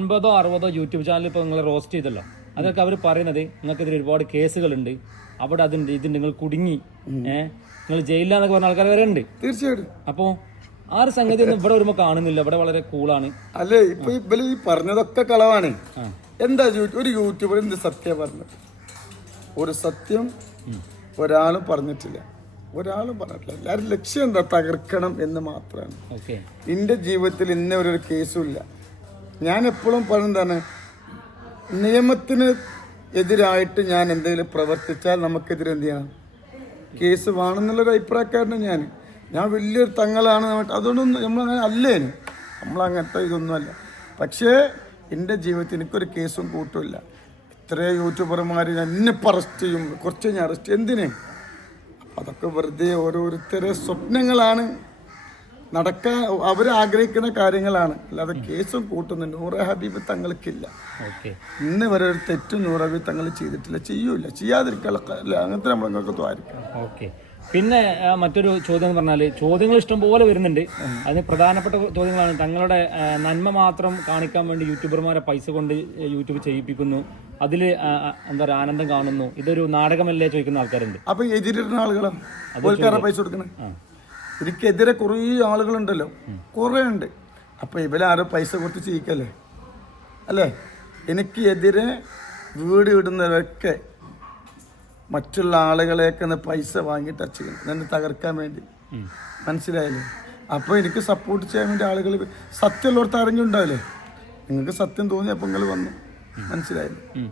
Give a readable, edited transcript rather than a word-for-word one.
50-60 YouTube channel ഇപ്പോൾ നിങ്ങൾ roast ചെയ്തല്ലോ, അതൊക്കെ അവർ പറയുന്നത് നിങ്ങൾക്കെതിരെ ഒരുപാട് കേസുകളുണ്ട്, അവിടെ അതുണ്ട് ഇതുണ്ട്, നിങ്ങൾ കുടുങ്ങി, നിങ്ങൾ ജയിലിലാന്നൊക്കെ പറഞ്ഞ ആൾക്കാർ വരെ ഉണ്ട്. തീർച്ചയായിട്ടും. അപ്പോ ആ ഒരു സംഗതി ഒന്നും ഇവിടെ വരുമ്പോ കാണുന്നില്ല, ഇവിടെ വളരെ കൂളാണ്. അല്ലേ, ഇപ്പൊ ഇവര് ഈ പറഞ്ഞതൊക്കെ കളവാണ്. എന്താ ഒരു യൂട്യൂബർ എന്ത് സത്യം പറഞ്ഞത്? ഒരു സത്യം ഒരാളും പറഞ്ഞിട്ടില്ല, എല്ലാവരും ലക്ഷ്യം എന്താ? തകർക്കണം എന്ന് മാത്രമാണ്. എന്റെ ജീവിതത്തിൽ ഇന്ന ഒരു കേസും ഇല്ല. ഞാൻ എപ്പോഴും പറയുന്നതാണ്, നിയമത്തിന് എതിരായിട്ട് ഞാൻ എന്തെങ്കിലും പ്രവർത്തിച്ചാൽ നമുക്കെതിരെ എന്ത് ചെയ്യണം? കേസ് വേണമെന്നുള്ളൊരു അഭിപ്രായക്കാരനാണ് ഞാൻ വലിയൊരു തങ്ങളാണ്, അതുകൊണ്ടൊന്നും നമ്മളങ്ങനെ അല്ലേനു, നമ്മളങ്ങനത്തെ ഇതൊന്നുമല്ല. പക്ഷേ എൻ്റെ ജീവിതത്തിൽ എനിക്കൊരു കേസും കൂട്ടുമില്ല. ഇത്രയും യൂട്യൂബർമാർ എന്നെ അറസ്റ്റ് ചെയ്യും, കുറച്ച് ഞാൻ അറസ്റ്റ് എന്തിനേ? അതൊക്കെ വെറുതെ ഓരോരുത്തരെ സ്വപ്നങ്ങളാണ്, നടക്കാൻ അവർ ആഗ്രഹിക്കുന്ന കാര്യങ്ങളാണ്, അല്ലാതെ കേസും കൂട്ടുന്നുണ്ട്. നൂറെ ഹബീബ് തങ്ങൾക്കില്ല, ഇന്ന് വരെ ഒരു തെറ്റും നൂറെ ഹബീബ് തങ്ങൾ ചെയ്തിട്ടില്ല, ചെയ്യൂല, ചെയ്യാതിരിക്കാനുള്ള അങ്ങനത്തെ നമ്മളൊക്കെ ദ്വാരിക്കാം. പിന്നെ മറ്റൊരു ചോദ്യം എന്ന് പറഞ്ഞാൽ, ചോദ്യങ്ങൾ ഇഷ്ടം പോലെ വരുന്നുണ്ട്. അതിന് പ്രധാനപ്പെട്ട ചോദ്യങ്ങളാണ്. തങ്ങളുടെ നന്മ മാത്രം കാണിക്കാൻ വേണ്ടി യൂട്യൂബർമാരെ പൈസ കൊണ്ട് യൂട്യൂബ് ചെയ്യിപ്പിക്കുന്നു, അതിൽ എന്താ പറയുക ആനന്ദം കാണുന്നു, ഇതൊരു നാടകമല്ലേ ചോദിക്കുന്ന ആൾക്കാരുണ്ട്. അപ്പൊ എതിരിടുന്ന ആളുകളോ പൈസ കൊടുക്കണേ? എനിക്കെതിരെ കുറേ ആളുകളുണ്ടല്ലോ, കുറേ ഉണ്ട്. അപ്പൊ ഇവരാരോ പൈസ കൊടുത്ത് ചെയ്യിക്കല്ലേ അല്ലേ? എനിക്ക് എതിരെ വീട് ഇടുന്നവരൊക്കെ മറ്റുള്ള ആളുകളെയൊക്കെ പൈസ വാങ്ങിയിട്ട് ചെയ്യണം, എന്നെ തകർക്കാൻ വേണ്ടി. മനസ്സിലായില്ലേ? അപ്പോൾ എനിക്ക് സപ്പോർട്ട് ചെയ്യാൻ വേണ്ടി ആളുകൾ സത്യമുള്ളവർക്ക് അറിഞ്ഞുണ്ടാവില്ലേ? നിങ്ങൾക്ക് സത്യം തോന്നി അപ്പോൾ നിങ്ങൾ വന്നു. മനസ്സിലായില്ലേ?